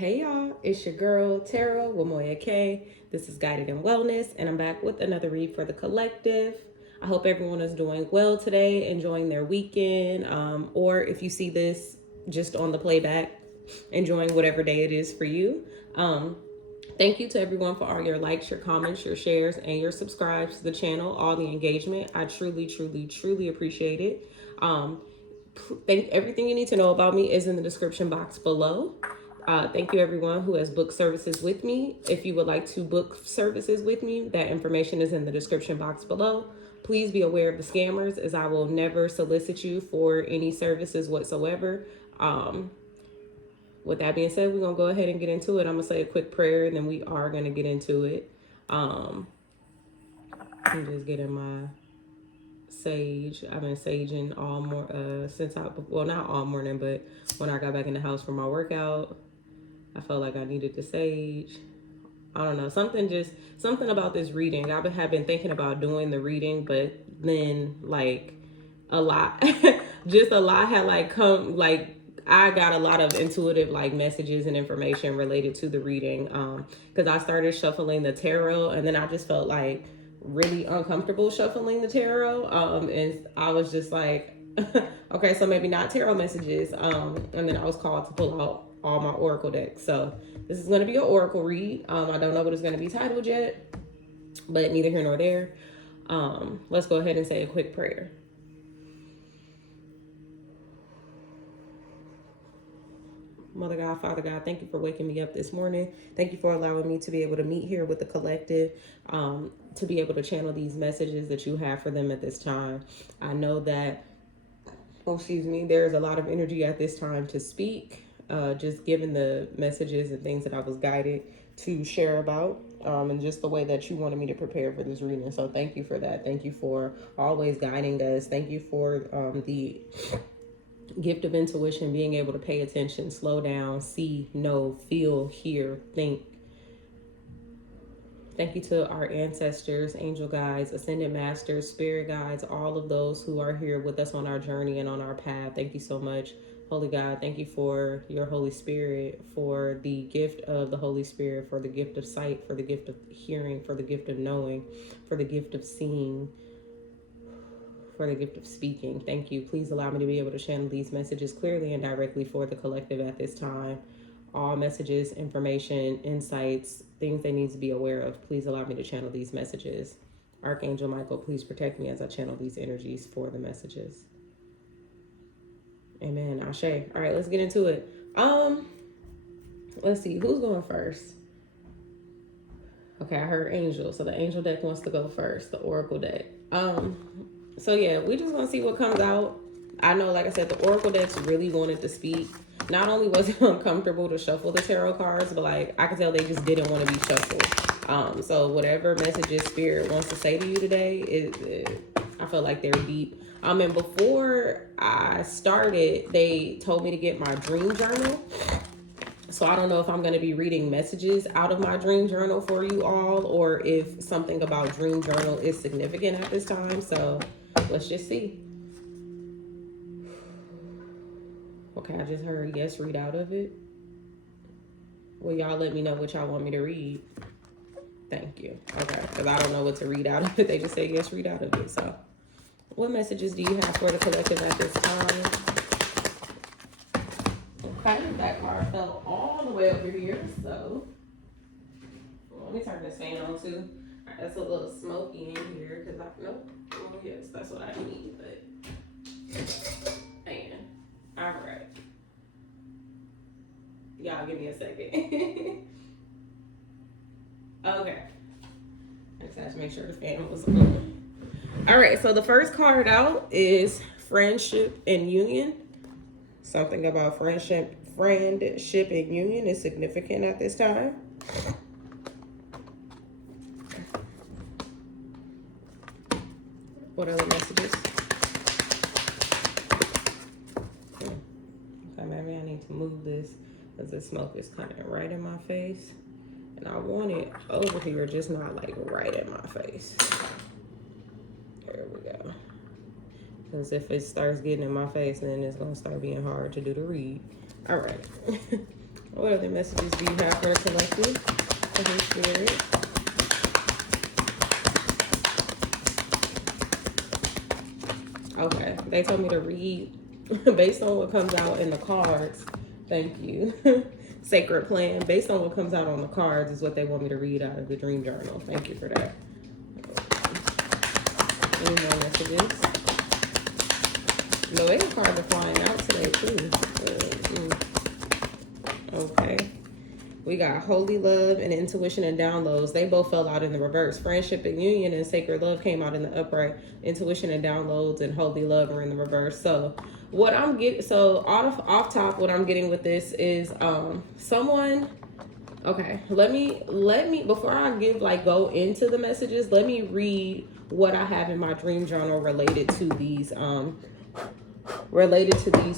Hey y'all, it's your girl Tara with Moya K. This is Guided in Wellness, and I'm back with another read for the collective. I hope everyone is doing well today, enjoying their weekend, or if you see this just on the playback, enjoying whatever day it is for you. Thank you to everyone for all your likes, your comments, your shares, and your subscribes to the channel, all the engagement. I truly, truly, truly appreciate it. Everything you need to know about me is in the description box below. Thank you everyone who has booked services with me. If you would like to book services with me, that information is in the description box below. Please be aware of the scammers, as I will never solicit you for any services whatsoever. With that being said, we're going to go ahead and get into it. I'm going to say a quick prayer and then we are going to get into it. I'm just getting my sage. I've been saging all not all morning, but when I got back in the house for my workout, I felt like I needed to sage. I don't know, something about this reading. Have been thinking about doing the reading, but then like a lot just a lot had like come, like I got a lot of intuitive like messages and information related to the reading, because I started shuffling the tarot, and then I just felt like really uncomfortable shuffling the tarot, and I was just like okay, so maybe not tarot messages, and then I was called to pull out all my oracle decks. So this is going to be an oracle read. I don't know what it's going to be titled yet, but neither here nor there. Let's go ahead and say a quick prayer. Mother God, Father God, thank you for waking me up this morning. Thank you for allowing me to be able to meet here with the collective, to be able to channel these messages that you have for them at this time. I know that, there's a lot of energy at this time to speak, just given the messages and things that I was guided to share about, and just the way that you wanted me to prepare for this reading. So thank you for that. Thank you for always guiding us. Thank you for the gift of intuition, being able to pay attention, slow down, see, know, feel, hear, think. Thank you to our ancestors, angel guides, ascended masters, spirit guides, all of those who are here with us on our journey and on our path. Thank you so much, Holy God. Thank you for your Holy Spirit, for the gift of the Holy Spirit, for the gift of sight, for the gift of hearing, for the gift of knowing, for the gift of seeing, for the gift of speaking. Thank you. Please allow me to be able to channel these messages clearly and directly for the collective at this time. All messages, information, insights, things they need to be aware of, please allow me to channel these messages. Archangel Michael, please protect me as I channel these energies for the messages. Amen. Ashe. All right, let's get into it. Let's see, who's going first? Okay, I heard angel, so the angel deck wants to go first, the oracle deck. So yeah, we just gonna see what comes out. I know, like I said, the oracle decks really wanted to speak. Not only was it uncomfortable to shuffle the tarot cards, but like I could tell they just didn't want to be shuffled. So whatever messages spirit wants to say to you today, I feel like they're deep. And before I started, they told me to get my dream journal. So I don't know if I'm going to be reading messages out of my dream journal for you all, or if something about dream journal is significant at this time. So let's just see. Okay, I just heard yes, read out of it. Well, y'all let me know what y'all want me to read. Thank you. Okay, because I don't know what to read out of it. They just say yes, read out of it. So what messages do you have for the collective at this time? Okay, that card fell all the way over here. So let me turn this fan on too. All right, that's a little smoky in here because oh yes, that's what I need. But man, all right. Y'all give me a second. Okay. I just had to make sure the fan was on. All right, so the first card out is friendship and union. Something about friendship and union is significant at this time. What other messages? Okay, maybe I need to move this because the smoke is coming right in my face. And I want it over here, just not like right in my face. There we go. Because if it starts getting in my face, then it's going to start being hard to do the read. All right. What other messages do you have for the collective? For Holy Spirit. Okay, they told me to read based on what comes out in the cards. Thank you. Sacred plan. Based on what comes out on the cards is what they want me to read out of the dream journal. Thank you for that. Any more messages? Noah cards are flying out today too. Okay. We got holy love and intuition and downloads. They both fell out in the reverse. Friendship and union and sacred love came out in the upright. Intuition and downloads and holy love are in the reverse. So what I'm getting, so off top, what I'm getting with this is someone. Okay, let me before I go into the messages, let me read what I have in my dream journal related to these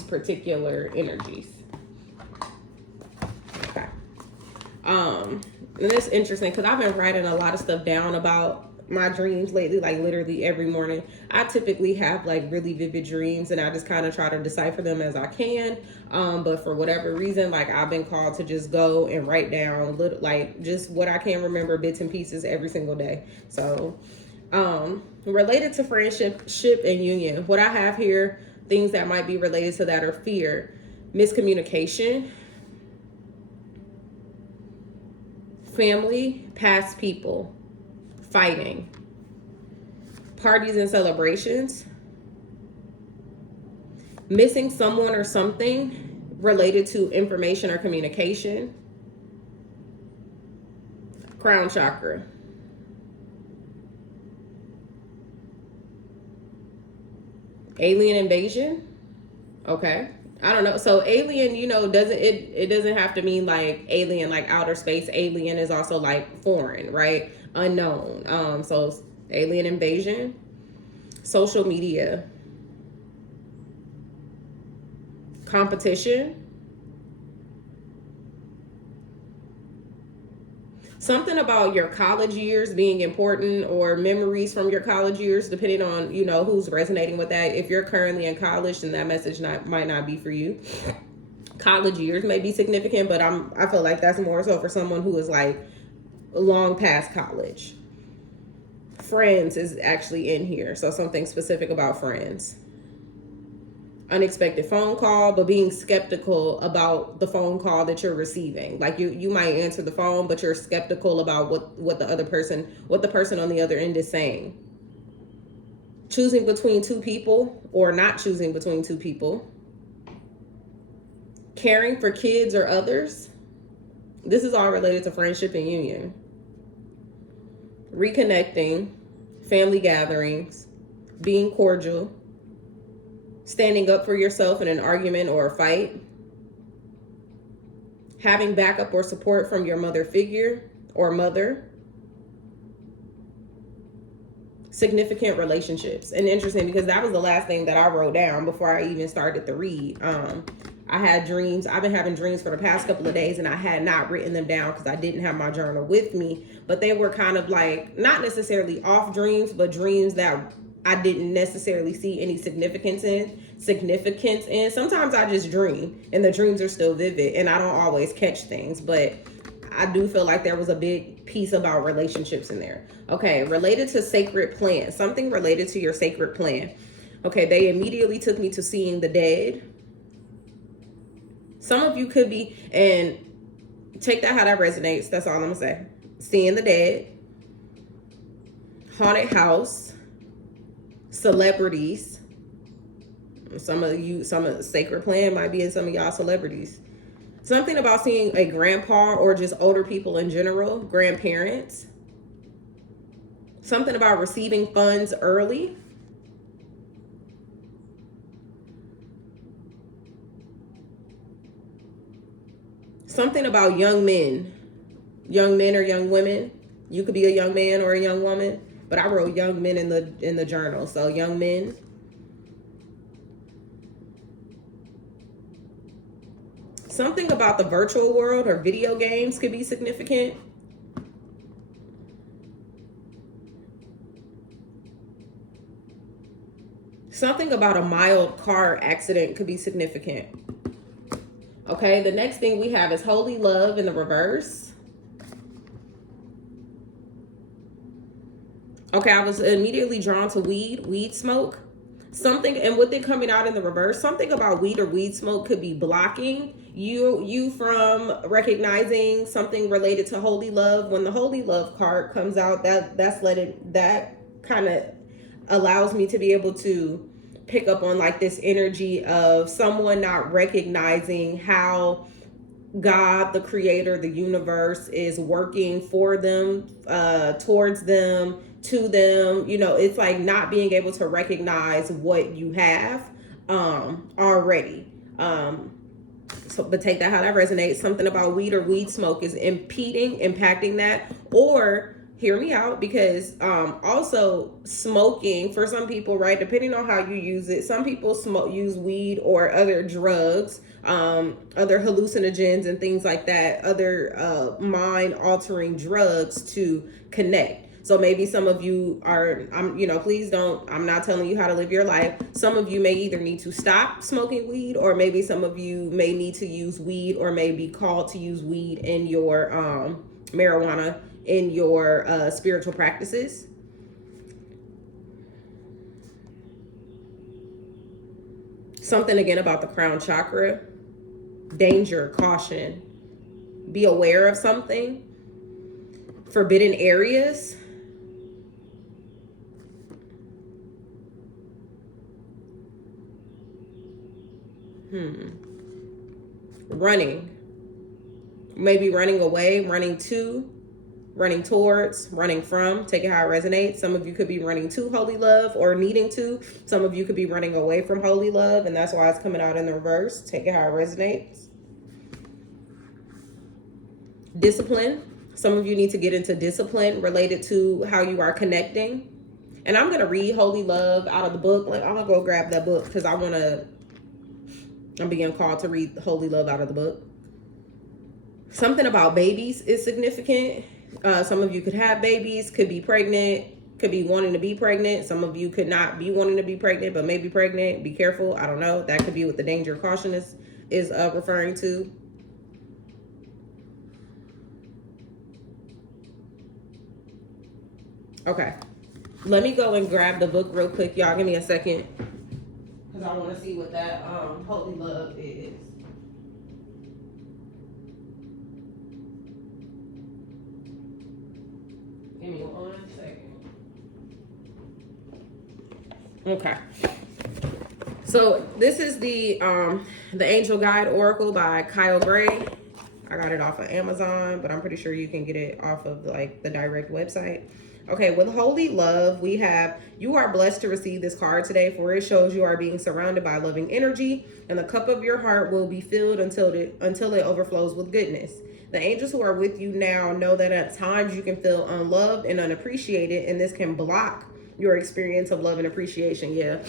particular energies. Okay. And it's interesting because I've been writing a lot of stuff down about my dreams lately, like literally every morning. I typically have like really vivid dreams and I just kind of try to decipher them as I can. But for whatever reason, like I've been called to just go and write down just what I can remember, bits and pieces every single day. So related to friendship and union, what I have here, things that might be related to that are fear, miscommunication, family, past people, fighting, parties and celebrations, missing someone or something related to information or communication, crown chakra, alien invasion. Okay. I don't know. So alien, it doesn't have to mean like alien, like outer space. Alien is also like foreign, right? Unknown. So alien invasion, social media, competition, something about your college years being important or memories from your college years, depending on, who's resonating with that. If you're currently in college, then that message might not be for you. College years may be significant, but I feel like that's more so for someone who is like long past college. Friends is actually in here. So something specific about friends. Unexpected phone call, but being skeptical about the phone call that you're receiving. Like you might answer the phone, but you're skeptical about what the person on the other end is saying. Choosing between two people or not choosing between two people. Caring for kids or others. This is all related to friendship and union. Reconnecting, family gatherings, being cordial, standing up for yourself in an argument or a fight, having backup or support from your mother figure or mother, significant relationships. And interesting because that was the last thing that I wrote down before I even started the read. I had dreams. I've been having dreams for the past couple of days and I had not written them down because I didn't have my journal with me, but they were kind of like, not necessarily off dreams, but dreams that I didn't necessarily see any significance in. Sometimes I just dream and the dreams are still vivid and I don't always catch things, but I do feel like there was a big piece about relationships in there. Okay, related to sacred plan, something related to your sacred plan. Okay, they immediately took me to seeing the dead. Some of you could be, and take that how that resonates. That's all I'm gonna say. Seeing the dead, haunted house, celebrities. Some of the sacred plan might be in some of y'all celebrities. Something about seeing a grandpa or just older people in general, grandparents. Something about receiving funds early. Something about young men or young women. You could be a young man or a young woman, but I wrote young men in the journal. So young men. Something about the virtual world or video games could be significant. Something about a mild car accident could be significant. Okay, the next thing we have is holy love in the reverse. Okay, I was immediately drawn to weed smoke. Something, and with it coming out in the reverse, something about weed or weed smoke could be blocking you from recognizing something related to holy love. When the holy love card comes out, that kind of allows me to be able to pick up on like this energy of someone not recognizing how God, the creator, the universe, is working for them, towards them, to them. You know, it's like not being able to recognize what you have already. So, but take that how that resonates. Something about weed or weed smoke is impacting that. Or hear me out, because also smoking for some people, right, depending on how you use it, some people use weed or other drugs, other hallucinogens and things like that, other mind altering drugs to connect. So maybe some of you are, please don't, I'm not telling you how to live your life. Some of you may either need to stop smoking weed, or maybe some of you may need to use weed, or may be called to use weed in your marijuana in your spiritual practices. Something again about the crown chakra. Danger, caution. Be aware of something. Forbidden areas. Running. Maybe running away, running to, running towards, running from. Take it how it resonates. Some of you could be running to holy love or needing to. Some of you could be running away from holy love, and that's why it's coming out in the reverse. Take it how it resonates. Discipline. Some of you need to get into discipline related to how you are connecting. And I'm going to read holy love out of the book. Like, I'm going to go grab that book because I'm being called to read holy love out of the book. Something about babies is significant. Some of you could have babies, could be pregnant, could be wanting to be pregnant. Some of you could not be wanting to be pregnant, but maybe pregnant. Be careful. I don't know. That could be what the danger caution is referring to. Okay. Let me go and grab the book real quick. Y'all give me a second, because I want to see what that holy love is. Give me 1 second. Okay. So this is the Angel Guide Oracle by Kyle Gray. I got it off of Amazon, but I'm pretty sure you can get it off of like the direct website. Okay, with holy love, we have, you are blessed to receive this card today, for it shows you are being surrounded by loving energy, and the cup of your heart will be filled until it overflows with goodness. The angels who are with you now know that at times you can feel unloved and unappreciated, and this can block your experience of love and appreciation. Yeah.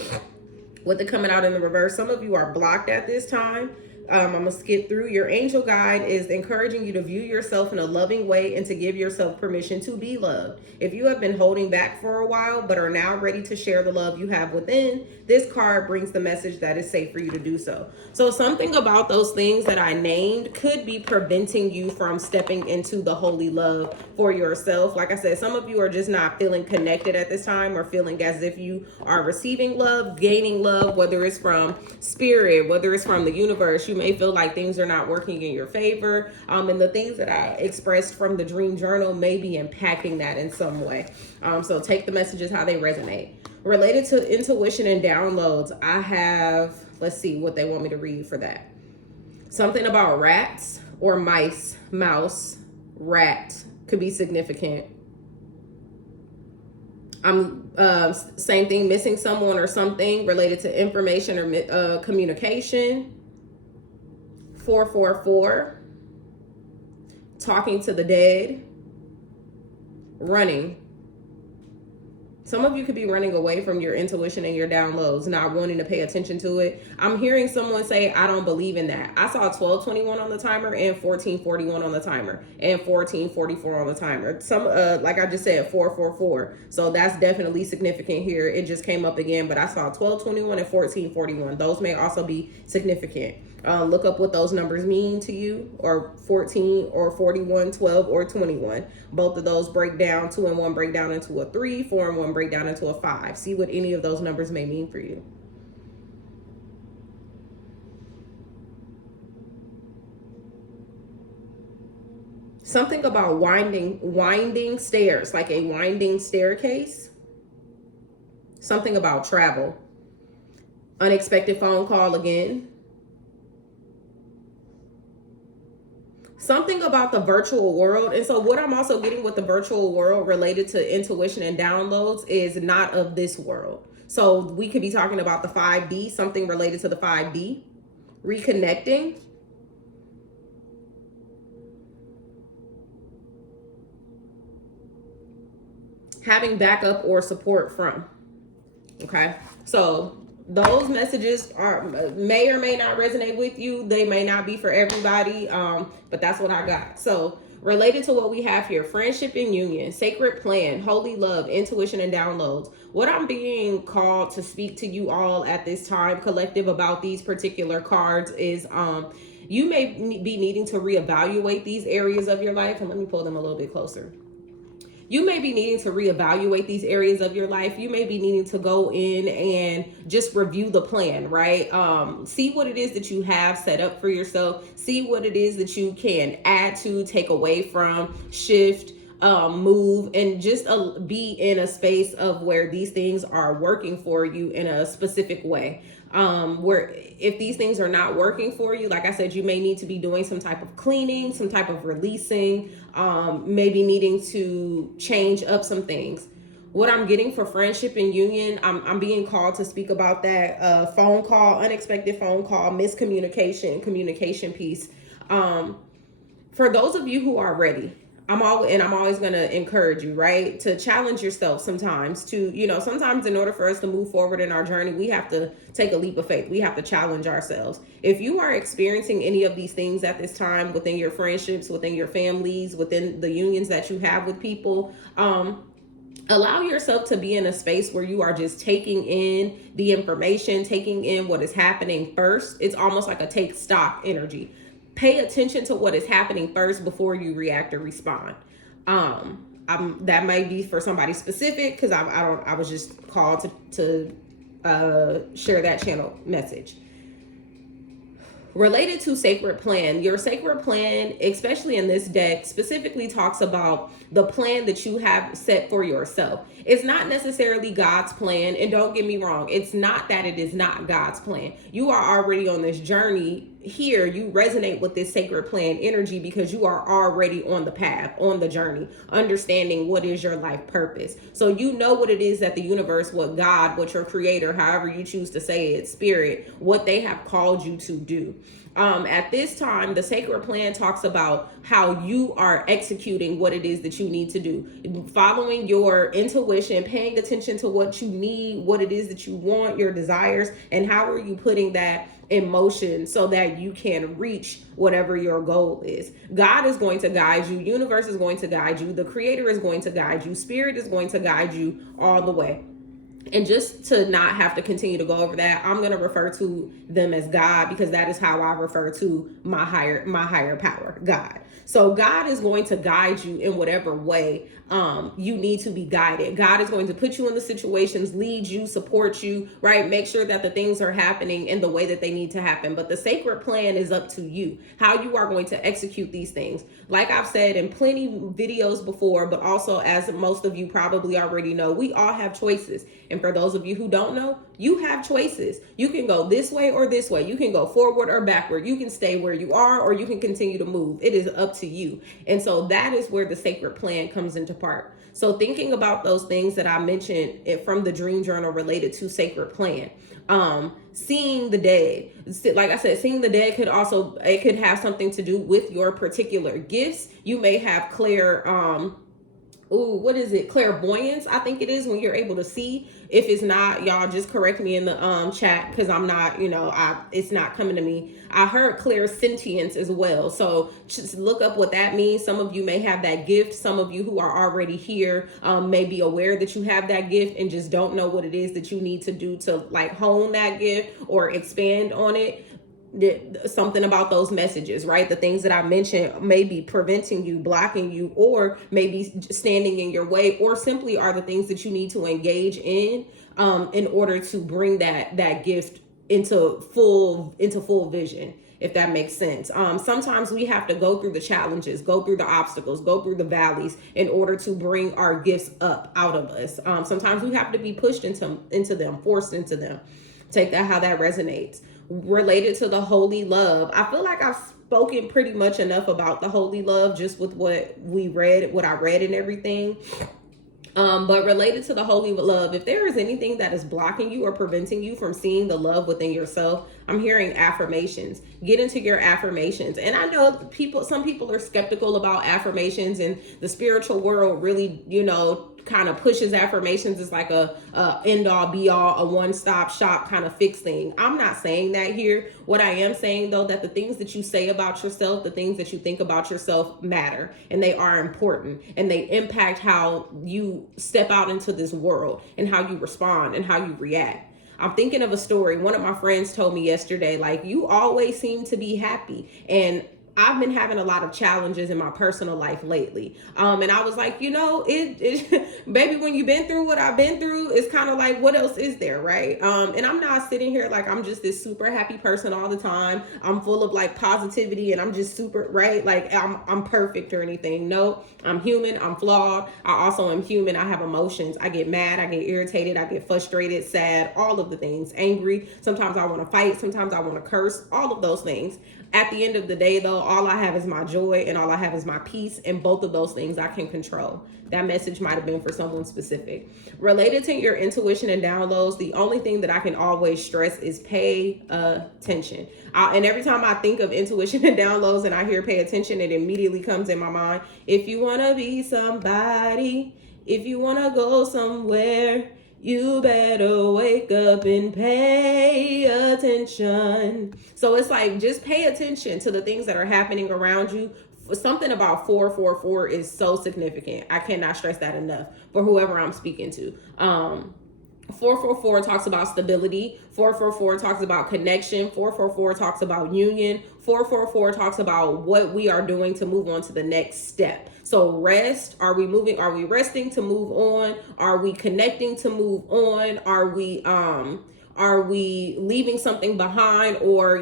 With it coming out in the reverse, some of you are blocked at this time. I'm going to skip through. Your angel guide is encouraging you to view yourself in a loving way and to give yourself permission to be loved. If you have been holding back for a while but are now ready to share the love you have within, this card brings the message that it's safe for you to do so. So something about those things that I named could be preventing you from stepping into the holy love for yourself. Like I said, some of you are just not feeling connected at this time, or feeling as if you are receiving love, gaining love, whether it's from spirit, whether it's from the universe. You may feel like things are not working in your favor. And the things that I expressed from the dream journal may be impacting that in some way. So take the messages how they resonate. Related to intuition and downloads, I have, let's see what they want me to read for that. Something about rats or mice, mouse, rat could be significant. Same thing, missing someone or something related to information or communication. 444, talking to the dead, running. Some of you could be running away from your intuition and your downloads, not wanting to pay attention to it. I'm hearing someone say, I don't believe in that. I saw 1221 on the timer and 1441 on the timer and 1444 on the timer. Some, like I just said, 444. So that's definitely significant here. It just came up again, but I saw 1221 and 1441. Those may also be significant. Look up what those numbers mean to you, or 14 or 41, 12 or 21. Both of those break down. 2 and 1 break down into a 3, 4 and 1 break down into a 5. See what any of those numbers may mean for you. Something about winding stairs, like a winding staircase. Something about travel. Unexpected phone call again. Something about the virtual world. And so what I'm also getting with the virtual world related to intuition and downloads is not of this world. So we could be talking about the 5D, something related to the 5D. Reconnecting. Having backup or support from. Okay, so those messages may or may not resonate with you. They may not be for everybody, but that's what I got. So related to what we have here: friendship and union, sacred plan, holy love, intuition and downloads. What I'm being called to speak to you all at this time, collective, about these particular cards is you may be needing to reevaluate these areas of your life. And let me pull them a little bit closer. You may be needing to reevaluate these areas of your life. You may be needing to go in and just review the plan, right? See what it is that you have set up for yourself. See what it is that you can add to, take away from, shift, move, and just be in a space of where these things are working for you in a specific way. Where if these things are not working for you, like I said, you may need to be doing some type of cleaning, some type of releasing, maybe needing to change up some things. What I'm getting for friendship and union, I'm being called to speak about that phone call, unexpected phone call, miscommunication, communication piece. For those of you who are ready, I'm always going to encourage you, right, to challenge yourself sometimes to, sometimes in order for us to move forward in our journey, we have to take a leap of faith. We have to challenge ourselves. If you are experiencing any of these things at this time within your friendships, within your families, within the unions that you have with people, allow yourself to be in a space where you are just taking in the information, taking in what is happening first. It's almost like a take stock energy. Pay attention to what is happening first before you react or respond. That may be for somebody specific, because I was just called to share that channel message. Related to sacred plan, your sacred plan, especially in this deck, specifically talks about the plan that you have set for yourself. It's not necessarily God's plan, and don't get me wrong, it's not that it is not God's plan. You are already on this journey here. You resonate with this sacred plan energy because you are already on the path, on the journey, understanding what is your life purpose. So you know what it is that the universe, what God, what your creator, however you choose to say it, spirit, what they have called you to do. At this time, the sacred plan talks about how you are executing what it is that you need to do, following your intuition, paying attention to what you need, what it is that you want, your desires, and how are you putting that in motion so that you can reach whatever your goal is. God is going to guide you. Universe is going to guide you. The creator is going to guide you. Spirit is going to guide you all the way. And just to not have to continue to go over that, I'm going to refer to them as God, because that is how I refer to my higher power, God. So God is going to guide you in whatever way you need to be guided. God is going to put you in the situations, lead you, support you, right? Make sure that the things are happening in the way that they need to happen. But the sacred plan is up to you, how you are going to execute these things. Like I've said in plenty videos before, but also as most of you probably already know, we all have choices. And for those of you who don't know, you have choices. You can go this way or this way. You can go forward or backward. You can stay where you are, or you can continue to move. It is up to you. And so that is where the sacred plan comes into part. So thinking about those things that I mentioned from the dream journal related to sacred plan, seeing the dead, like I said, seeing the dead could have something to do with your particular gifts. You may have clairvoyance, I think it is, when you're able to see. If it's not, y'all just correct me in the chat, because I'm not, it's not coming to me. I heard clairsentience as well, so just look up what that means. Some of you may have that gift. Some of you who are already here may be aware that you have that gift and just don't know what it is that you need to do to like hone that gift or expand on it. something about those messages, right? The things that I mentioned may be preventing you, blocking you, or maybe standing in your way, or simply are the things that you need to engage in order to bring that gift into full vision, if that makes sense. Sometimes we have to go through the challenges, go through the obstacles, go through the valleys in order to bring our gifts up out of us. Sometimes we have to be pushed into them, forced into them. Take that how that resonates. Related to the holy love, I feel like I've spoken pretty much enough about the holy love just with what I read and everything. But related to the holy love, if there is anything that is blocking you or preventing you from seeing the love within yourself, I'm hearing affirmations. Get into your affirmations. And I know some people are skeptical about affirmations, and the spiritual world really, kind of pushes affirmations as like a end all be all, a one-stop shop kind of fix thing. I'm not saying that here. What I am saying, though, that the things that you say about yourself, the things that you think about yourself matter, and they are important, and they impact how you step out into this world and how you respond and how you react. I'm thinking of a story. One of my friends told me yesterday, like, you always seem to be happy. And I've been having a lot of challenges in my personal life lately. And I was like, baby, when you've been through what I've been through, it's kind of like, what else is there, right? And I'm not sitting here like I'm just this super happy person all the time. I'm full of like positivity and I'm just super, right? Like I'm perfect or anything. No, I'm human. I'm flawed. I also am human. I have emotions. I get mad. I get irritated. I get frustrated, sad, all of the things, angry. Sometimes I want to fight. Sometimes I want to curse, all of those things. At the end of the day, though, all I have is my joy and all I have is my peace. And both of those things I can control. That message might have been for someone specific. Related to your intuition and downloads, the only thing that I can always stress is pay attention. And every time I think of intuition and downloads and I hear pay attention, it immediately comes in my mind. If you want to be somebody, if you want to go somewhere, you better wake up and pay attention. So it's like, just pay attention to the things that are happening around you. Something about 444 is so significant. I cannot stress that enough for whoever I'm speaking to. 444 talks about stability. 444 talks about connection. 444 talks about union. 444 talks about what we are doing to move on to the next step. So rest, are we resting to move on? Are we connecting to move on? Are we leaving something behind or,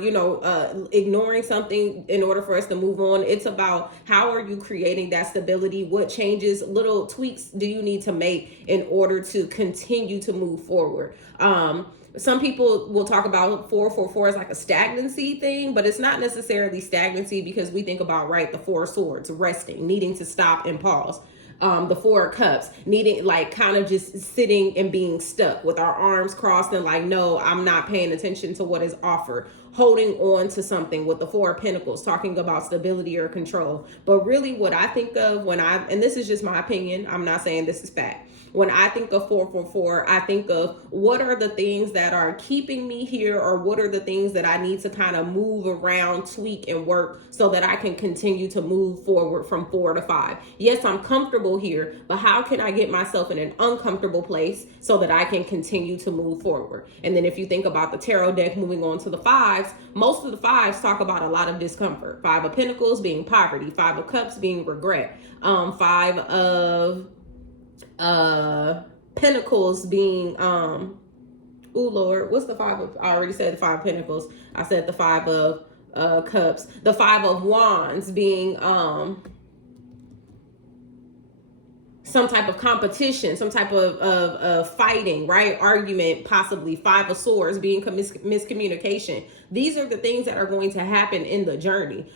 ignoring something in order for us to move on? It's about how are you creating that stability? What changes, little tweaks do you need to make in order to continue to move forward? Some people will talk about 444 as like a stagnancy thing, but it's not necessarily stagnancy because we think about, right, the 4 swords, resting, needing to stop and pause. The 4 cups, needing like kind of just sitting and being stuck with our arms crossed and like, no, I'm not paying attention to what is offered. Holding on to something with the 4 of Pentacles, talking about stability or control. But really what I think of and this is just my opinion, I'm not saying this is fact. When I think of 444, I think of what are the things that are keeping me here, or what are the things that I need to kind of move around, tweak, and work so that I can continue to move forward from 4 to 5. Yes, I'm comfortable here, but how can I get myself in an uncomfortable place so that I can continue to move forward? And then if you think about the tarot deck moving on to the 5s, most of the 5s talk about a lot of discomfort. 5 of Pentacles being poverty, 5 of Cups being regret, 5 of Pentacles being Lord, what's the 5 of, I already said the 5 of Pentacles, I said the 5 of Cups, the 5 of Wands being some type of competition, some type of fighting, right? Argument, possibly. 5 of Swords being miscommunication. These are the things that are going to happen in the journey.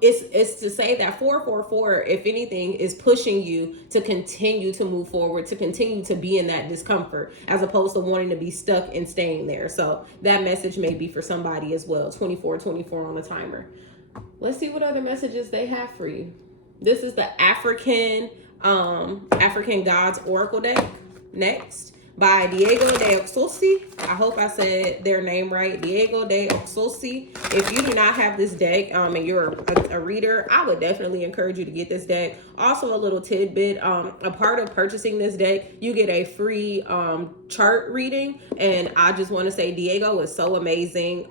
It's to say that 444, if anything, is pushing you to continue to move forward, to continue to be in that discomfort, as opposed to wanting to be stuck and staying there. So that message may be for somebody as well. 24 on the timer. Let's see what other messages they have for you. This is the African Gods Oracle deck next by Diego de Oxosi. I hope I said their name right. Diego de Oxosi. If you do not have this deck and you're a reader, I would definitely encourage you to get this deck. Also, a little tidbit, a part of purchasing this deck, you get a free chart reading, and I just want to say Diego is so amazing.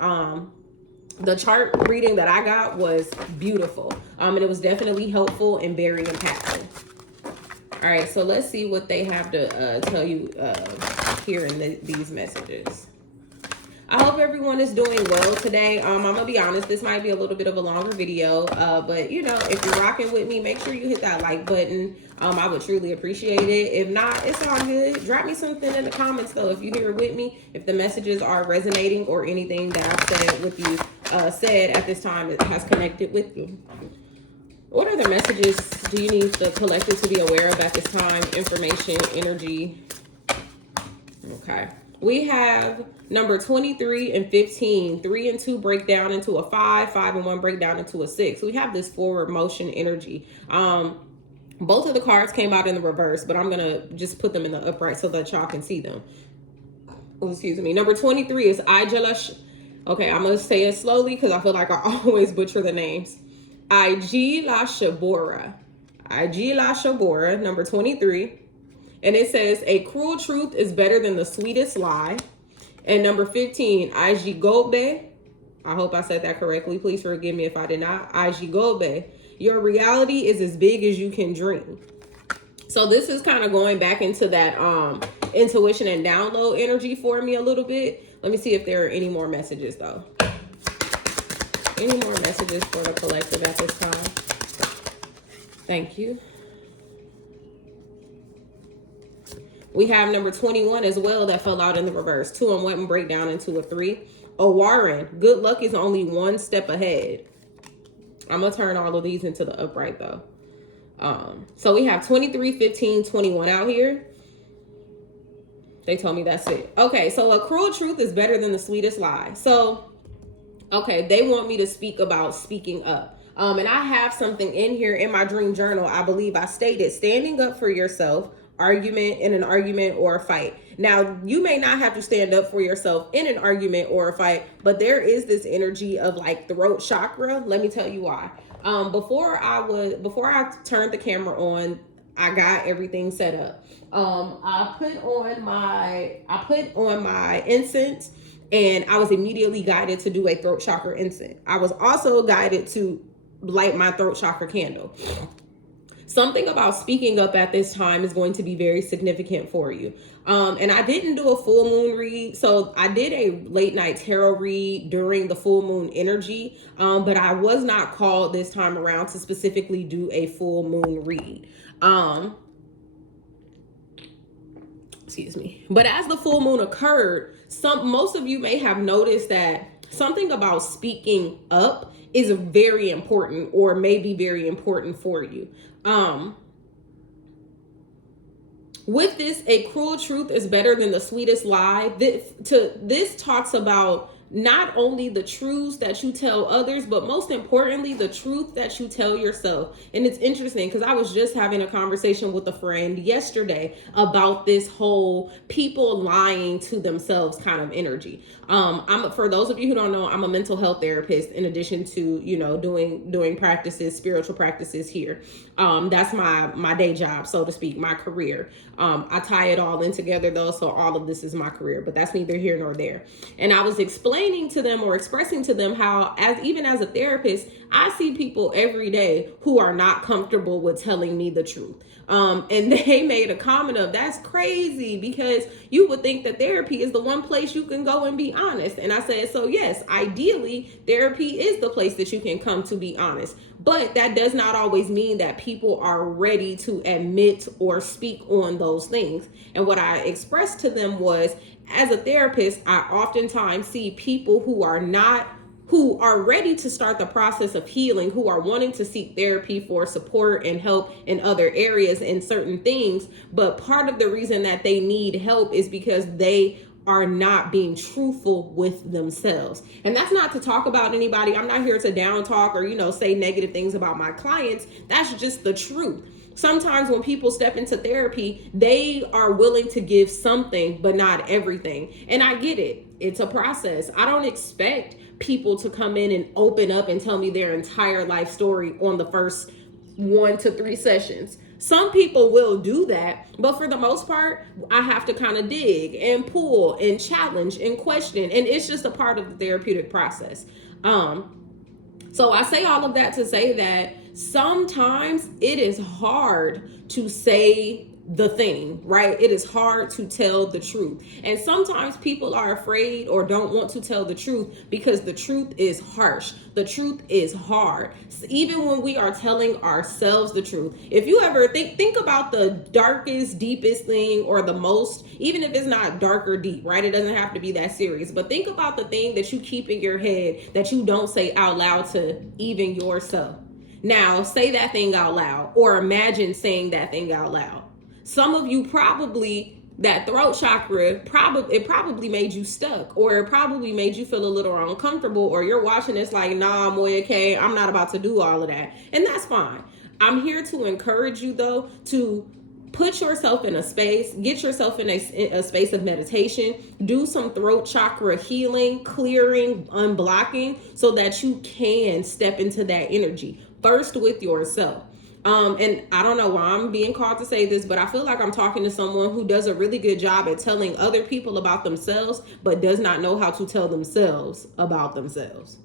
The chart reading that I got was beautiful. And it was definitely helpful and very impactful. All right, so let's see what they have to tell you here in these messages. I hope everyone is doing well today. I'm gonna be honest, this might be a little bit of a longer video, but you know, if you're rocking with me, make sure you hit that like button. I would truly appreciate it. If not, it's all good. Drop me something in the comments though, if you're here with me, if the messages are resonating or anything that I've said with you, said at this time, it has connected with you. What other messages do you need the collective to be aware of at this time? Information, energy. Okay. We have number 23 and 15. 3 and 2 break down into a 5. 5 and 1 break down into a 6. We have this forward motion energy. Both of the cards came out in the reverse, but I'm going to just put them in the upright so that y'all can see them. Oh, excuse me. Number 23 is Ijala. Okay, I'm going to say it slowly because I feel like I always butcher the names. Ijila Shabora. Ijila Shabora, number 23. And it says, a cruel truth is better than the sweetest lie. And number 15, Ajigobe. I hope I said that correctly. Please forgive me if I did not. Ajigobe. Your reality is as big as you can dream. So this is kind of going back into that intuition and download energy for me a little bit. Let me see if there are any more messages though. Any more messages for the collective at this time? Thank you. We have number 21 as well that fell out in the reverse. 2 and 1 break down into a 3. Oh, Warren, good luck is only one step ahead. I'm going to turn all of these into the upright though. So we have 23, 15, 21 out here. They told me that's it. Okay, so a cruel truth is better than the sweetest lie. So, okay, they want me to speak about speaking up. And I have something in here in my dream journal. I believe I stated standing up for yourself, argument in an argument or a fight. Now, you may not have to stand up for yourself in an argument or a fight, but there is this energy of like throat chakra. Let me tell you why. Before I turned the camera on, I got everything set up. I put on my incense, and I was immediately guided to do a throat chakra incense. I was also guided to light my throat chakra candle. Something about speaking up at this time is going to be very significant for you. And I didn't do a full moon read. So I did a late night tarot read during the full moon energy. But I was not called this time around to specifically do a full moon read. Excuse me. But as the full moon occurred, most of you may have noticed that something about speaking up is very important, or may be very important for you. With this, a cruel truth is better than the sweetest lie. This talks about not only the truths that you tell others, but most importantly, the truth that you tell yourself. And it's interesting because I was just having a conversation with a friend yesterday about this whole people lying to themselves kind of energy. For those of you who don't know, I'm a mental health therapist in addition to, doing practices, spiritual practices here. That's my day job, so to speak, my career. I tie it all in together though, so all of this is my career, but that's neither here nor there. And I was explaining to them or expressing to them how, even as a therapist, I see people every day who are not comfortable with telling me the truth. And they made a comment of, that's crazy because you would think that therapy is the one place you can go and be honest. And I said, so yes, ideally therapy is the place that you can come to be honest, but that does not always mean that people are ready to admit or speak on those things. And what I expressed to them was, as a therapist, I oftentimes see people who are ready to start the process of healing, who are wanting to seek therapy for support and help in other areas and certain things. But part of the reason that they need help is because they are not being truthful with themselves. And that's not to talk about anybody. I'm not here to down talk or, say negative things about my clients. That's just the truth. Sometimes when people step into therapy, they are willing to give something, but not everything. And I get it. It's a process. I don't expect people to come in and open up and tell me their entire life story on the first 1 to 3 sessions. Some people will do that, but for the most part, I have to kind of dig and pull and challenge and question. And it's just a part of the therapeutic process. So I say all of that to say that sometimes it is hard to say the thing, right? It is hard to tell the truth. And sometimes people are afraid or don't want to tell the truth because the truth is harsh. The truth is hard. Even when we are telling ourselves the truth. If you ever think about the darkest, deepest thing, or the most, even if it's not dark or deep, right? It doesn't have to be that serious. But think about the thing that you keep in your head that you don't say out loud to even yourself. Now, say that thing out loud, or imagine saying that thing out loud. Some of you probably, that throat chakra, probably made you stuck, or it probably made you feel a little uncomfortable, or you're watching this like, nah, Moya, okay, I'm not about to do all of that. And that's fine. I'm here to encourage you, though, to put yourself in a space, get yourself in a space of meditation, do some throat chakra healing, clearing, unblocking, so that you can step into that energy first with yourself. And I don't know why I'm being called to say this, but I feel like I'm talking to someone who does a really good job at telling other people about themselves, but does not know how to tell themselves about themselves.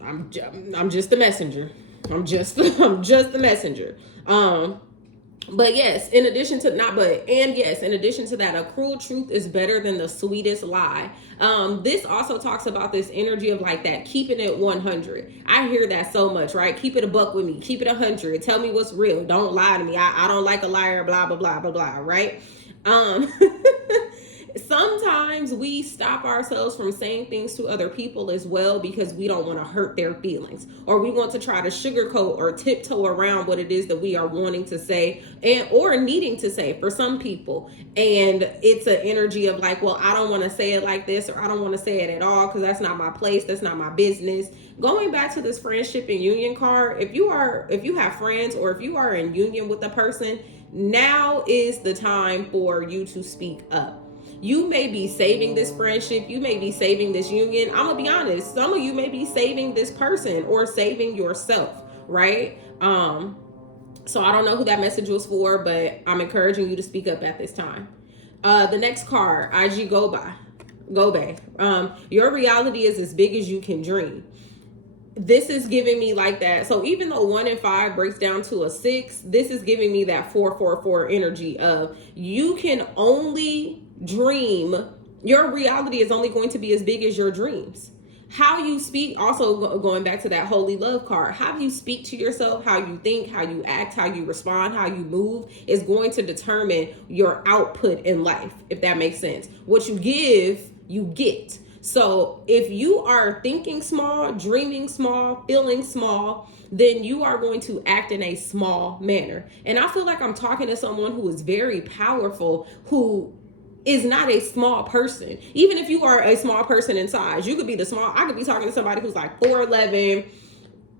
I'm just the messenger. I'm just the messenger. But yes, in addition to that, a cruel truth is better than the sweetest lie. This also talks about this energy of like that, keeping it 100. I hear that so much, right? Keep it a buck with me. Keep it 100. Tell me what's real. Don't lie to me. I don't like a liar, blah, blah, blah, blah, blah, right? Sometimes we stop ourselves from saying things to other people as well because we don't want to hurt their feelings, or we want to try to sugarcoat or tiptoe around what it is that we are wanting to say or needing to say for some people. And it's an energy of like, well, I don't want to say it like this, or I don't want to say it at all because that's not my place. That's not my business. Going back to this friendship and union card, if you have friends, or if you are in union with a person, now is the time for you to speak up. You may be saving this friendship. You may be saving this union. I'm going to be honest. Some of you may be saving this person or saving yourself, right? So I don't know who that message was for, but I'm encouraging you to speak up at this time. The next card, IG Go Bay. Your reality is as big as you can dream. This is giving me like that. So even though 1 and 5 breaks down to a 6, this is giving me that 4 energy of you can only dream. Your reality is only going to be as big as your dreams. How you speak, also going back to that holy love card, how you speak to yourself, how you think, how you act, how you respond, how you move is going to determine your output in life, if that makes sense. What you give, you get. So if you are thinking small, dreaming small, feeling small, then you are going to act in a small manner. And I feel like I'm talking to someone who is very powerful, who is not a small person. Even if you are a small person in size, you could be I could be talking to somebody who's like 4'11",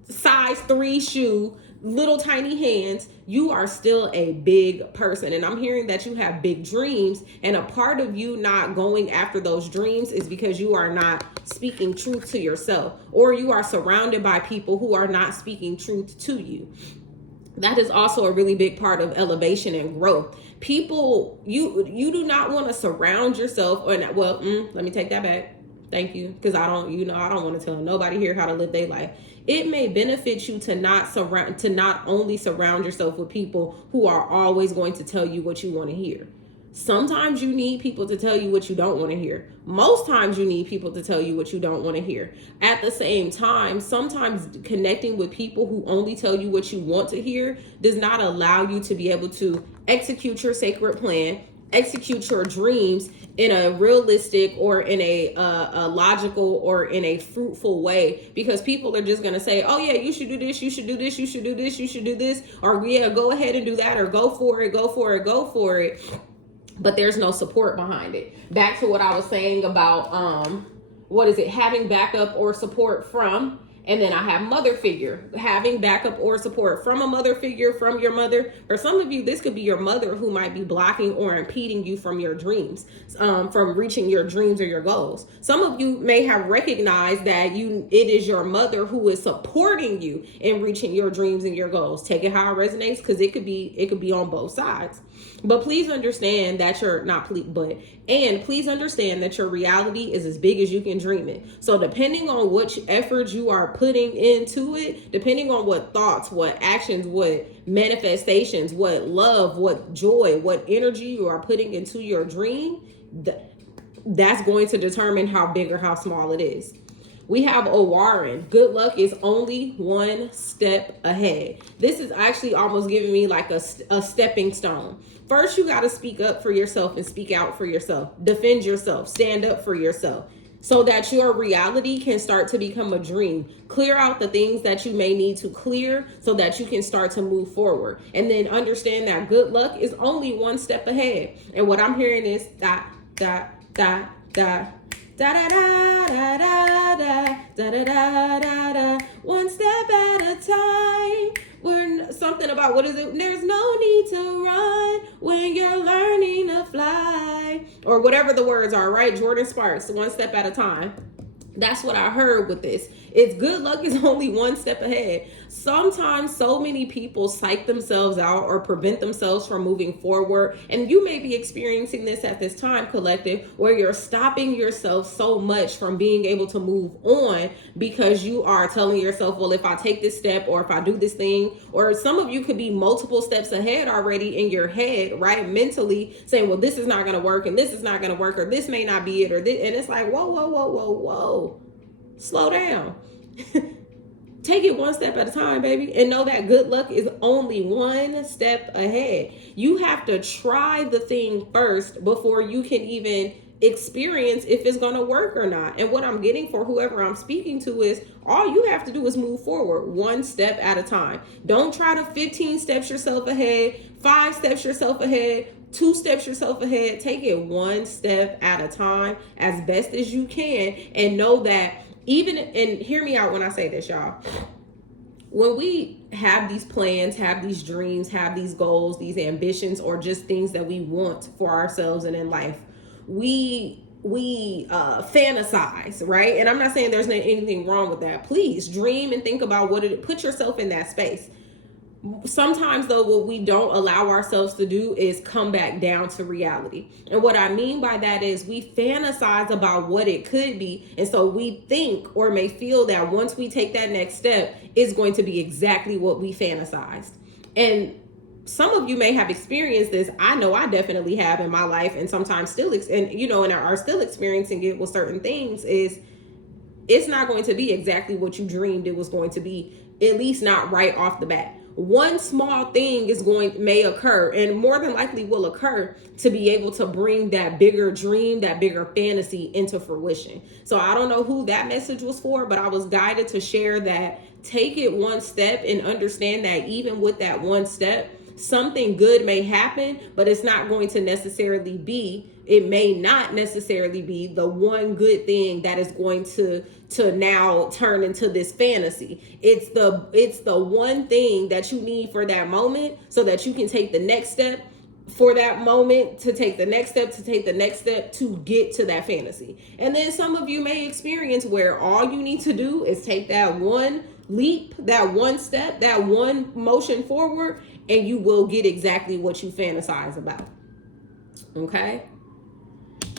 size 3 shoe, little tiny hands. You are still a big person. And I'm hearing that you have big dreams, and a part of you not going after those dreams is because you are not speaking truth to yourself, or you are surrounded by people who are not speaking truth to you. That is also a really big part of elevation and growth. People, you do not want to surround yourself, or let me take that back. Thank you. Because I don't want to tell nobody here how to live their life. It may benefit you to not only surround yourself with people who are always going to tell you what you want to hear. Sometimes you need people to tell you what you don't want to hear. Most times you need people to tell you what you don't want to hear. At the same time, sometimes connecting with people who only tell you what you want to hear does not allow you to be able to execute your sacred plan, execute your dreams in a realistic or in a logical or in a fruitful way, because people are just going to say, oh yeah, you should do this, you should do this, you should do this, you should do this, or yeah, go ahead and do that, or go for it, go for it, go for it. But there's no support behind it. Back to what I was saying about having backup or support from, And then I have mother figure, having backup or support from a mother figure, from your mother. For some of you, this could be your mother who might be blocking or impeding you from your dreams, from reaching your dreams or your goals. Some of you may have recognized that it is your mother who is supporting you in reaching your dreams and your goals. Take it how it resonates, because it could be on both sides. But please understand that please understand that your reality is as big as you can dream it. So depending on which effort you are putting into it, depending on what thoughts, what actions, what manifestations, what love, what joy, what energy you are putting into your dream, that's going to determine how big or how small it is. We have a Warren. Good luck is only one step ahead. This is actually almost giving me like a stepping stone. First, you got to speak up for yourself and speak out for yourself. Defend yourself. Stand up for yourself so that your reality can start to become a dream. Clear out the things that you may need to clear so that you can start to move forward. And then understand that good luck is only one step ahead. And what I'm hearing is da, da, da, da. Da da da da da da da da da da da. One step at a time. We're something about, what is it? There's no need to run when you're learning to fly, or whatever the words are, right? Jordan Sparks, one step at a time. That's what I heard with this. It's good luck is only one step ahead. Sometimes so many people psych themselves out or prevent themselves from moving forward. And you may be experiencing this at this time, collective, where you're stopping yourself so much from being able to move on because you are telling yourself, well, if I take this step, or if I do this thing, or some of you could be multiple steps ahead already in your head, right? Mentally saying, well, this is not going to work, and this is not going to work, or this may not be it, or this. And it's like, whoa, whoa, whoa, whoa, whoa. Slow down. Take it one step at a time, baby, and know that good luck is only one step ahead. You have to try the thing first before you can even experience if it's going to work or not. And what I'm getting for whoever I'm speaking to is, all you have to do is move forward one step at a time. Don't try to 15 steps yourself ahead, 5 steps yourself ahead, 2 steps yourself ahead. Take it one step at a time as best as you can, and know that and hear me out when I say this, y'all. When we have these plans, have these dreams, have these goals, these ambitions, or just things that we want for ourselves and in life, we fantasize, right? And I'm not saying there's anything wrong with that. Please dream and think about put yourself in that space. Sometimes, though, what we don't allow ourselves to do is come back down to reality. And what I mean by that is we fantasize about what it could be. And so we think or may feel that once we take that next step, it's going to be exactly what we fantasized. And some of you may have experienced this. I know I definitely have in my life, and sometimes still, and are still experiencing it with certain things. Is it's not going to be exactly what you dreamed it was going to be, at least not right off the bat. One small thing may occur, and more than likely will occur, to be able to bring that bigger dream, that bigger fantasy into fruition. So I don't know who that message was for, but I was guided to share that. Take it one step and understand that even with that one step, something good may happen, but it's not going to necessarily be, it may not necessarily be the one good thing that is going to now turn into this fantasy. It's the one thing that you need for that moment, so that you can take the next step for that moment, to take the next step, to get to that fantasy. And then some of you may experience where all you need to do is take that one leap, that one step, that one motion forward, and you will get exactly what you fantasize about. Okay?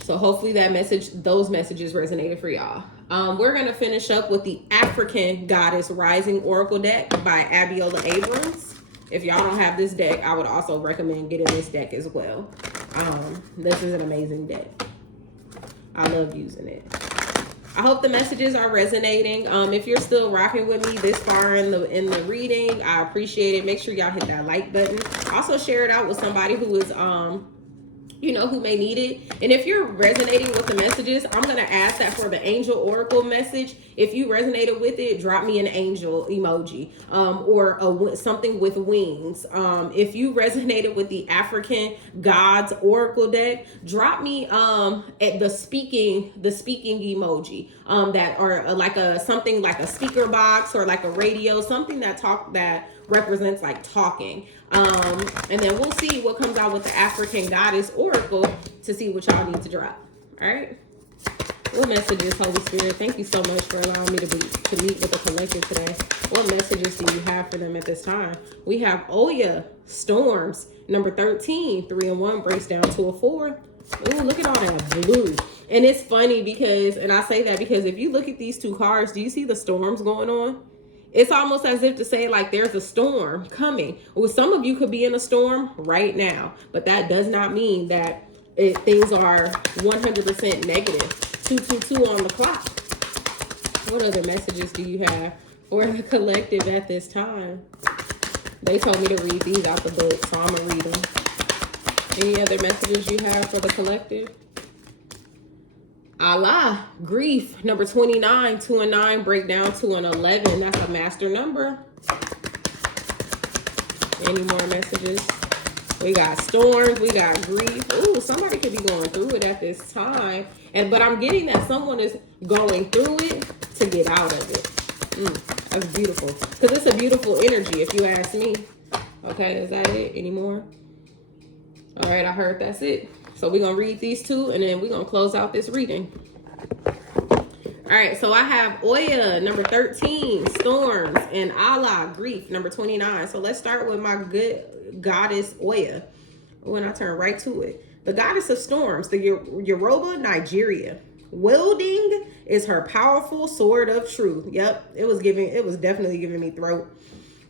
So hopefully those messages resonated for y'all. We're going to finish up with the African Goddess Rising Oracle deck by Abiola Abrams. If y'all don't have this deck, I would also recommend getting this deck as well. This is an amazing deck. I love using it. I hope the messages are resonating. If you're still rocking with me this far in the reading, I appreciate it. Make sure y'all hit that like button. Also share it out with somebody who is you know, who may need it. And if you're resonating with the messages, I'm going to ask that for the angel oracle message. If you resonated with it, drop me an angel emoji, or something with wings. If you resonated with the African gods oracle deck, drop me at the speaking emoji, that, or like something like a speaker box or like a radio, something that represents like talking. And then we'll see what comes out with the African goddess oracle to see what y'all need to drop. All right. What messages, Holy Spirit? Thank you so much for allowing me to meet with the collective today. What messages do you have for them at this time? We have Oya, Storms, number 13, 3 and 1 breaks down to a 4. Ooh, look at all that blue. And it's funny because, and I say that because if you look at these two cards, do you see the storms going on? It's almost as if to say like there's a storm coming. Well, some of you could be in a storm right now, but that does not mean that things are 100% negative. 222 on the clock. What other messages do you have for the collective at this time? They told me to read these out the book, so I'm going to read them. Any other messages you have for the collective? Allah, grief, number 29, 2 and 9 break down to an 11. That's a master number. Any more messages? We got storms, we got grief. Ooh, somebody could be going through it at this time. But I'm getting that someone is going through it to get out of it. That's beautiful. Because it's a beautiful energy, if you ask me. Okay, is that it? Any more? All right, I heard that's it. So we're going to read these two, and then we're going to close out this reading. All right, so I have Oya, number 13, storms, and Allah, grief, number 29. So let's start with my good goddess Oya. When I turn right to it. The goddess of storms, the Yoruba, Nigeria. Wielding is her powerful sword of truth. Yep, it was definitely giving me throat.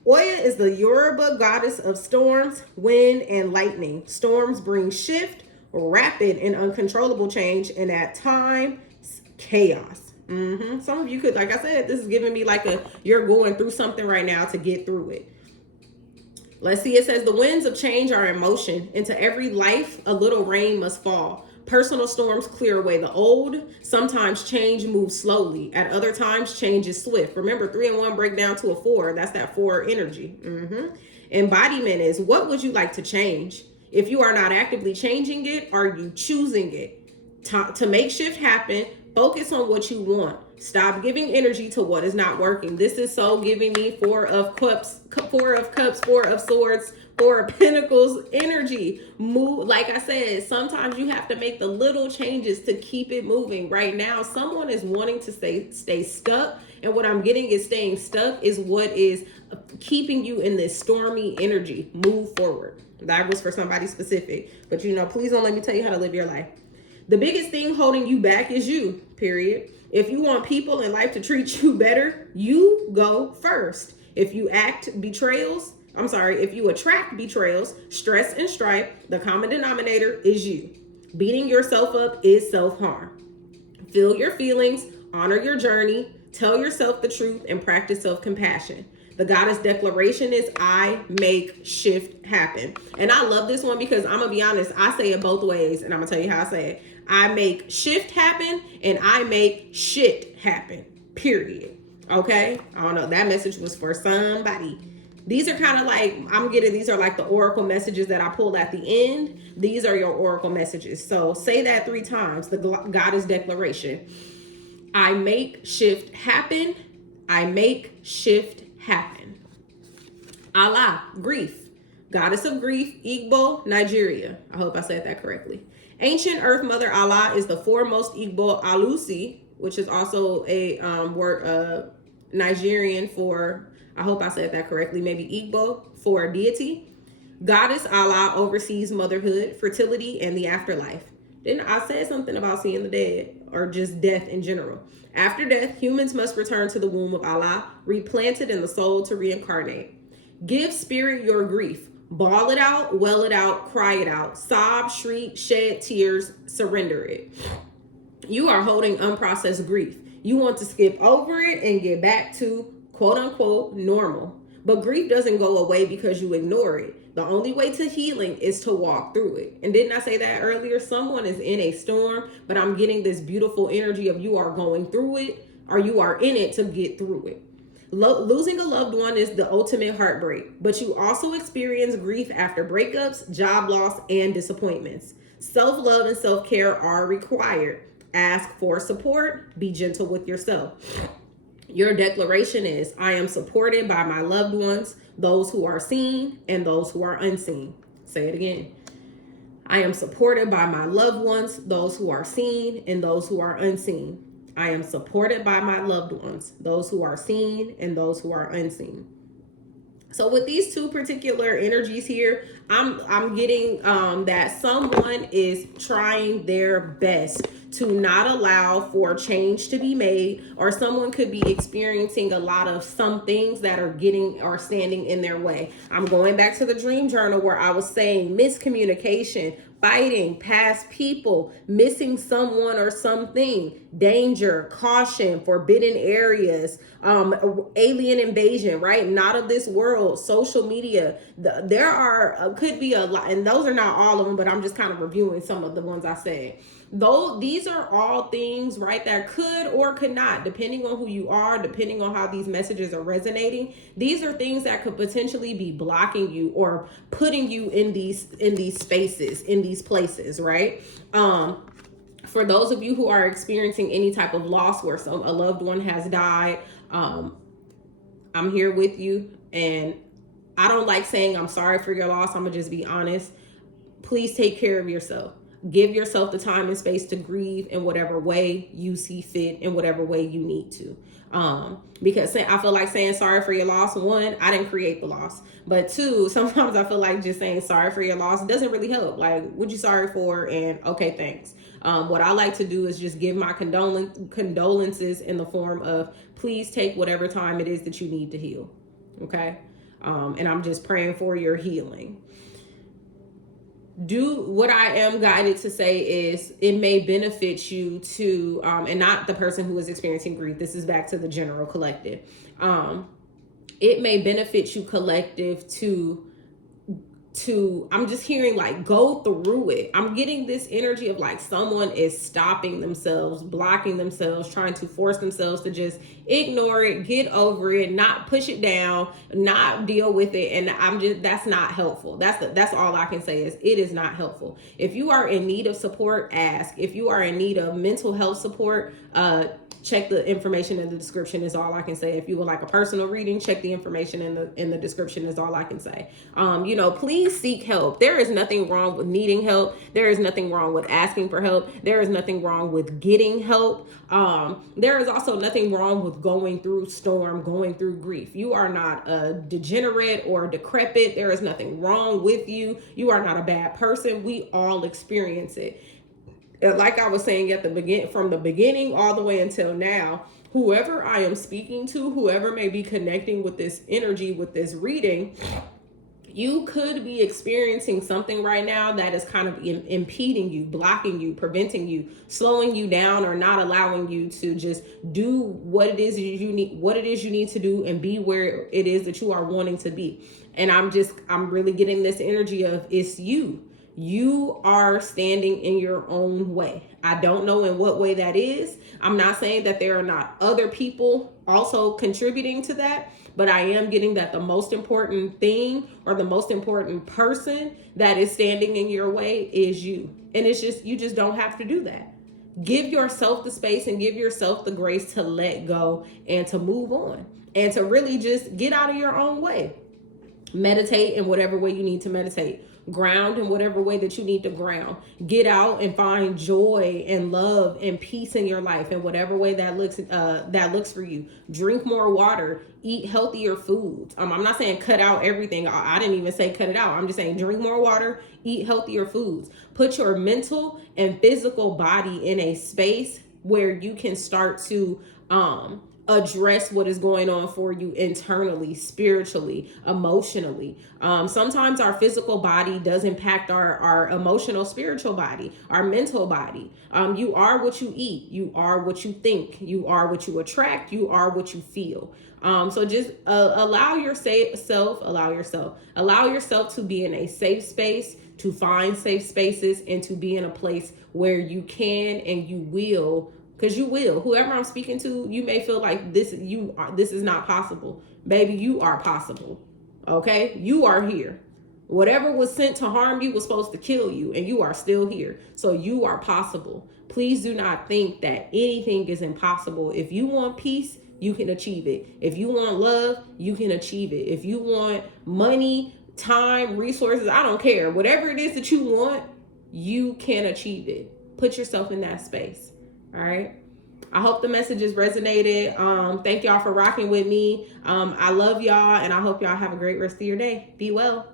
Oya is the Yoruba goddess of storms, wind, and lightning. Storms bring shift, rapid and uncontrollable change, and at times, chaos. Some of you could, like I said, this is giving me like you're going through something right now to get through it. Let's see, it says the winds of change are in motion. Into every life, a little rain must fall. Personal storms clear away the old. Sometimes change moves slowly. At other times, change is swift. Remember, 3 and 1 break down to a 4. That's that 4 energy. Embodiment is, what would you like to change? If you are not actively changing it, are you choosing it? To make shift happen, focus on what you want. Stop giving energy to what is not working. This is so giving me 4 of cups, 4 of swords, 4 of pentacles energy. Move. Like I said, sometimes you have to make the little changes to keep it moving. Right now, someone is wanting to stay stuck. And what I'm getting is staying stuck is what is keeping you in this stormy energy. Move forward. That was for somebody specific. But please don't let me tell you how to live your life. The biggest thing holding you back is you, period. If you want people in life to treat you better, you go first. If you attract betrayals, stress and strife, the common denominator is you. Beating yourself up is self-harm. Feel your feelings, honor your journey, tell yourself the truth, and practice self-compassion. The goddess declaration is, I make shift happen. And I love this one because I'm going to be honest, I say it both ways, and I'm going to tell you how I say it. I make shift happen, and I make shit happen, period. Okay? I don't know. That message was for somebody. These are kind of like, these are like the oracle messages that I pulled at the end. These are your oracle messages. So say that 3 times, the goddess declaration. I make shift happen. I make shift happen. Allah, grief. Goddess of grief, Igbo, Nigeria. I hope I said that correctly. Ancient Earth Mother Allah is the foremost Igbo Alusi, which is also a word Nigerian for, I hope I said that correctly, maybe Igbo for deity. Goddess Allah oversees motherhood, fertility, and the afterlife. Then I said something about seeing the dead or just death in general. After death, humans must return to the womb of Allah, replanted in the soul to reincarnate. Give spirit your grief. Bawl it out, well it out, cry it out, sob, shriek, shed tears, surrender it. You are holding unprocessed grief. You want to skip over it and get back to quote unquote normal. But grief doesn't go away because you ignore it. The only way to healing is to walk through it. And didn't I say that earlier? Someone is in a storm, but I'm getting this beautiful energy of you are going through it, or you are in it to get through it. Losing a loved one is the ultimate heartbreak, but you also experience grief after breakups, job loss, and disappointments. Self-love and self-care are required. Ask for support. Be gentle with yourself. Your declaration is, I am supported by my loved ones, those who are seen and those who are unseen. Say it again. I am supported by my loved ones, those who are seen and those who are unseen. I am supported by my loved ones, those who are seen and those who are unseen. So with these two particular energies here, I'm getting that someone is trying their best to not allow for change to be made, or someone could be experiencing a lot of some things that are standing in their way. I'm going back to the dream journal where I was saying miscommunication, fighting past people, missing someone or something, danger, caution, forbidden areas, alien invasion, right? Not of this world, social media. There are, could be a lot, and those are not all of them, but I'm just kind of reviewing some of the ones I said. Though these are all things, right, that could or could not, depending on who you are, depending on how these messages are resonating. These are things that could potentially be blocking you or putting you in these spaces, in these places, right? For those of you who are experiencing any type of loss where a loved one has died, I'm here with you. And I don't like saying I'm sorry for your loss. I'm gonna just be honest. Please take care of yourself. Give yourself the time and space to grieve in whatever way you see fit, in whatever way you need to. Because I feel like saying sorry for your loss, one, I didn't create the loss. But two, sometimes I feel like just saying sorry for your loss doesn't really help. Like, what you sorry for? And okay, thanks. What I like to do is just give my condolences in the form of, please take whatever time it is that you need to heal. Okay. And I'm just praying for your healing. Do what I am guided to say is it may benefit you to, and not the person who is experiencing grief. This is back to the general collective. It may benefit you collective to I'm just hearing like go through it. I'm getting this energy of like someone is stopping themselves, blocking themselves, trying to force themselves to just ignore it, get over it, not push it down, not deal with it. And that's not helpful. That's all I can say is it is not helpful. If you are in need of support, ask. If you are in need of mental health support, check the information in the description is all I can say. If you would like a personal reading, check the information in the description is all I can say. Please seek help. There is nothing wrong with needing help. There is nothing wrong with asking for help. There is nothing wrong with getting help. There is also nothing wrong with going through storm, going through grief. You are not a degenerate or decrepit. There is nothing wrong with you. You are not a bad person. We all experience it. Like I was saying at the beginning, from the beginning all the way until now, whoever I am speaking to, whoever may be connecting with this energy, with this reading, you could be experiencing something right now that is kind of impeding you, blocking you, preventing you, slowing you down, or not allowing you to just do what it is you need to do and be where it is that you are wanting to be. And I'm really getting this energy of it's you. You are standing in your own way. I don't know in what way that is. I'm not saying that there are not other people also contributing to that, but I am getting that the most important thing or the most important person that is standing in your way is you. And you just don't have to do that. Give yourself the space and give yourself the grace to let go and to move on and to really just get out of your own way. Meditate in whatever way you need to meditate. Ground in whatever way that you need to ground. Get out and find joy and love and peace in your life in whatever way that looks for you. Drink more water. Eat healthier foods. I'm not saying cut out everything. I didn't even say cut it out. I'm just saying drink more water. Eat healthier foods. Put your mental and physical body in a space where you can start to address what is going on for you internally, spiritually, emotionally. Sometimes our physical body does impact our emotional, spiritual body, our mental body. You are what you eat. You are what you think. You are what you attract. You are what you feel. So just allow yourself to be in a safe space, to find safe spaces, and to be in a place where you can and you will. Because you will. Whoever I'm speaking to, you may feel like this is not possible. Baby, you are possible. Okay? You are here. Whatever was sent to harm you was supposed to kill you, and you are still here. So you are possible. Please do not think that anything is impossible. If you want peace, you can achieve it. If you want love, you can achieve it. If you want money, time, resources, I don't care. Whatever it is that you want, you can achieve it. Put yourself in that space. All right. I hope the messages resonated. Thank y'all for rocking with me. I love y'all, and I hope y'all have a great rest of your day. Be well.